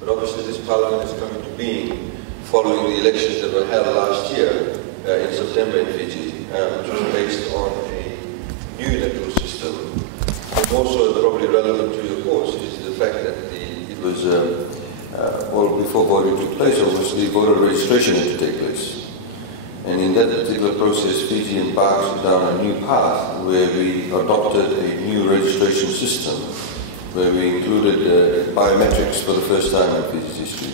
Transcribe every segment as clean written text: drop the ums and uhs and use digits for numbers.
But obviously this parliament has come into being following the elections that were held last year in September in Fiji, which was based on a new electoral system. And also probably relevant to your course is the fact that it was, well, before voting took place, obviously voter registration had to take place. And in that particular process, Fiji embarked down a new path where we adopted a new registration system, where we included biometrics for the first time in Fiji's history.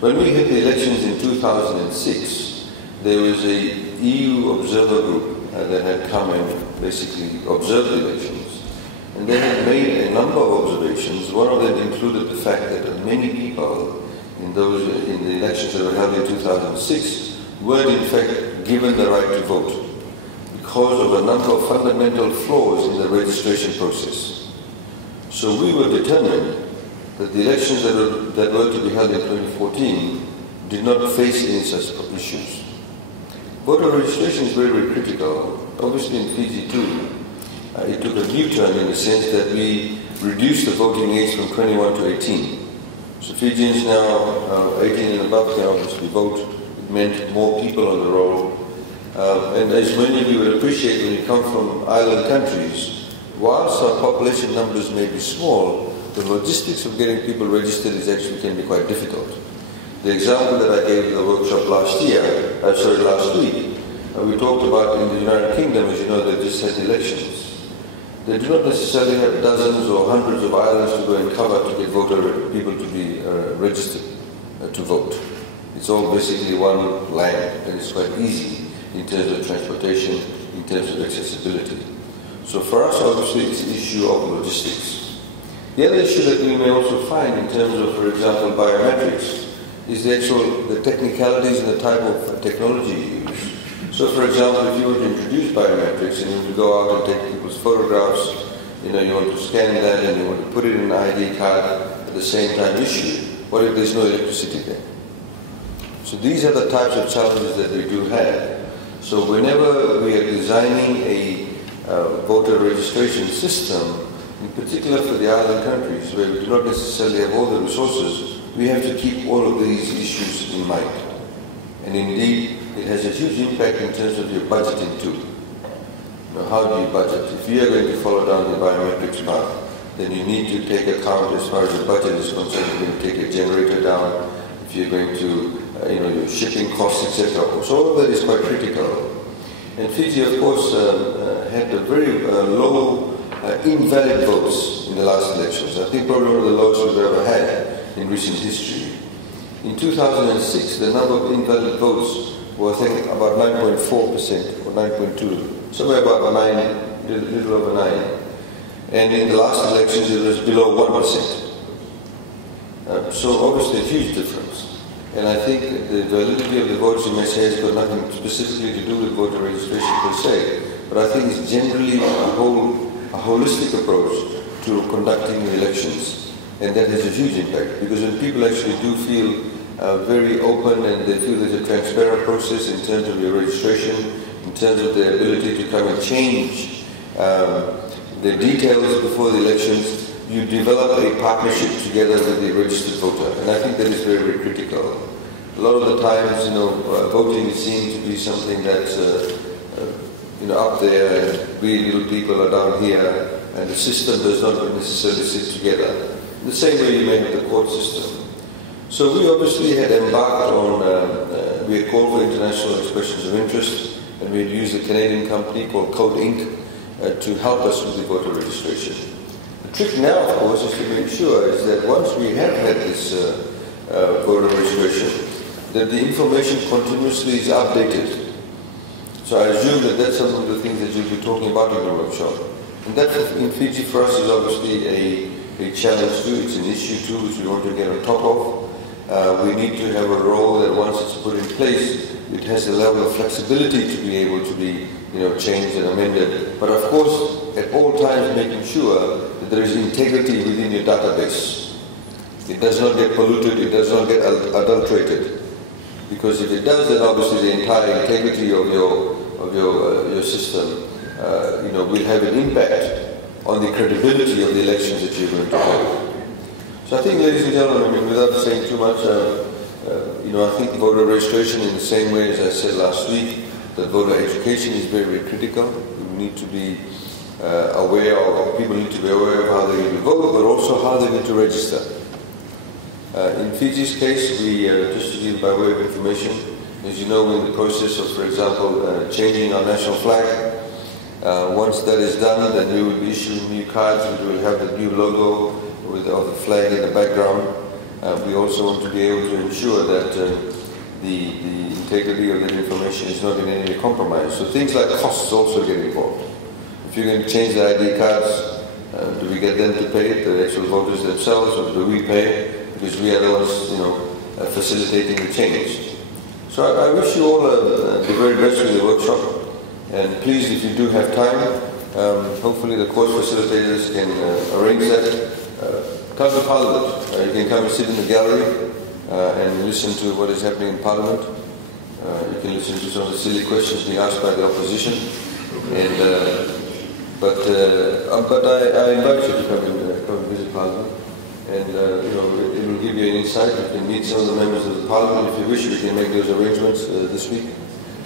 When we had the elections in 2006, there was a EU observer group that had come and basically observed the elections. And they had made a number of observations. One of them included the fact that many people in the elections that were held in 2006 weren't in fact given the right to vote because of a number of fundamental flaws in the registration process. So we were determined that the elections that were to be held in 2014 did not face any such issues. Voter registration is very, very critical. Obviously in Fiji too, it took a new turn in the sense that we reduced the voting age from 21 to 18. So Fijians now 18 and above can obviously vote. It meant more people on the roll. And as many of you will appreciate, when you come from island countries, whilst our population numbers may be small, the logistics of getting people registered can be quite difficult. The example that I gave in the workshop last week, we talked about in the United Kingdom, as you know, they just had elections. They do not necessarily have dozens or hundreds of islands to go and cover to get people to be registered to vote. It's all basically one land, and it's quite easy in terms of transportation, in terms of accessibility. So for us, obviously, it's an issue of logistics. The other issue that we may also find in terms of, for example, biometrics, is the technicalities and the type of technology you use. So for example, if you were to introduce biometrics and you were to go out and take people's photographs, you want to scan that and you want to put it in an ID card at the same time issue, what if there's no electricity there? So these are the types of challenges that we do have. So whenever we are designing a voter registration system, in particular for the island countries where we do not necessarily have all the resources, we have to keep all of these issues in mind. And indeed, it has a huge impact in terms of your budgeting too. How do you budget? If you are going to follow down the biometrics path, then you need to take account as far as the budget is concerned. You're going to take a generator down, if you're going to, your shipping costs, etc. So all of that is quite critical. And Fiji, of course, had a very low invalid votes in the last elections. I think probably one of the lowest we've ever had in recent history. In 2006, the number of invalid votes was, I think, about 9.4% or 9.2, somewhere about 9, little over 9. And in the last elections, it was below 1%. So obviously a huge difference. And I think the validity of the votes, you may say, has got nothing specifically to do with voter registration per se, but I think it's generally a holistic approach to conducting the elections. And that has a huge impact, because when people actually do feel very open and they feel there's a transparent process in terms of your registration, in terms of their ability to come and change the details before the elections, you develop a partnership together with the registered voter. And I think that is very, very critical. A lot of the times, voting is seen to be something that's up there, and we little people are down here, and the system does not necessarily sit together. The same way you may have the court system. So we obviously had embarked on, we had called for international expressions of interest, and we had used a Canadian company called Code Inc. To help us with the voter registration. The trick now, of course, is to make sure is that once we have had this voter registration, that the information continuously is updated. So I assume that that's some of the things that you'll be talking about in the workshop. And that in Fiji for us is obviously a challenge too. It's an issue too which we want to get on top of. We need to have a role that once it's put in place, it has a level of flexibility to be able to be changed and amended. But of course, at all times making sure that there is integrity within your database. It does not get polluted, it does not get adulterated. Because if it does, then obviously the entire integrity of your system will have an impact on the credibility of the elections that you're going to hold. So I think, ladies and gentlemen, I mean, without saying too much, I think voter registration, in the same way as I said last week, that voter education is very, very critical. We need to be aware of, people need to be aware of how they're going to vote, but also how they're going to register. In Fiji's case, we, just to give by way of information, as you know, we're in the process of, for example, changing our national flag. Once that is done, then we will be issuing new cards which will have the new logo of the flag in the background. We also want to be able to ensure that the integrity of that information is not in any way compromised. So things like costs also get involved. If you're going to change the ID cards, do we get them to pay it, the actual voters themselves, or do we pay? Because we are the ones, facilitating the change. So I wish you all the very best with the workshop. And please, if you do have time, hopefully the course facilitators can arrange that. Come to Parliament. You can come and sit in the gallery and listen to what is happening in Parliament. You can listen to some of the silly questions being asked by the opposition. But I invite you to come and visit Parliament. And it will give you an insight. You can meet some of the members of the Parliament. If you wish, we can make those arrangements this week.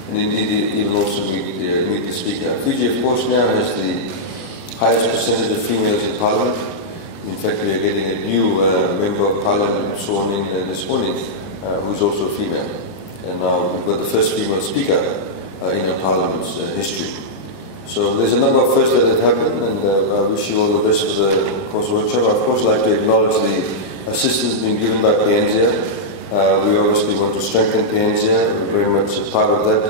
And indeed, even also meet the Speaker. Fiji, of course, now has the highest percentage of females in Parliament. In fact, we are getting a new member of Parliament sworn in this morning, who's also a female. And now we've got the first female speaker in our Parliament's history. So there's a number of firsts that have happened, and I wish you all the best for the course workshop. I'd of course like to acknowledge the assistance being given by PNZIA. We obviously want to strengthen PNZIA. We're very much a part of that.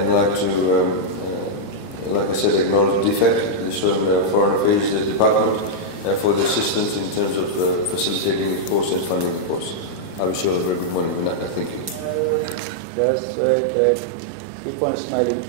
And like to, like I said, acknowledge DFAT, the Foreign Affairs Department, for the assistance in terms of facilitating the course and funding the course. I wish you all a very good morning. Good night. Thank you. Just keep on smiling.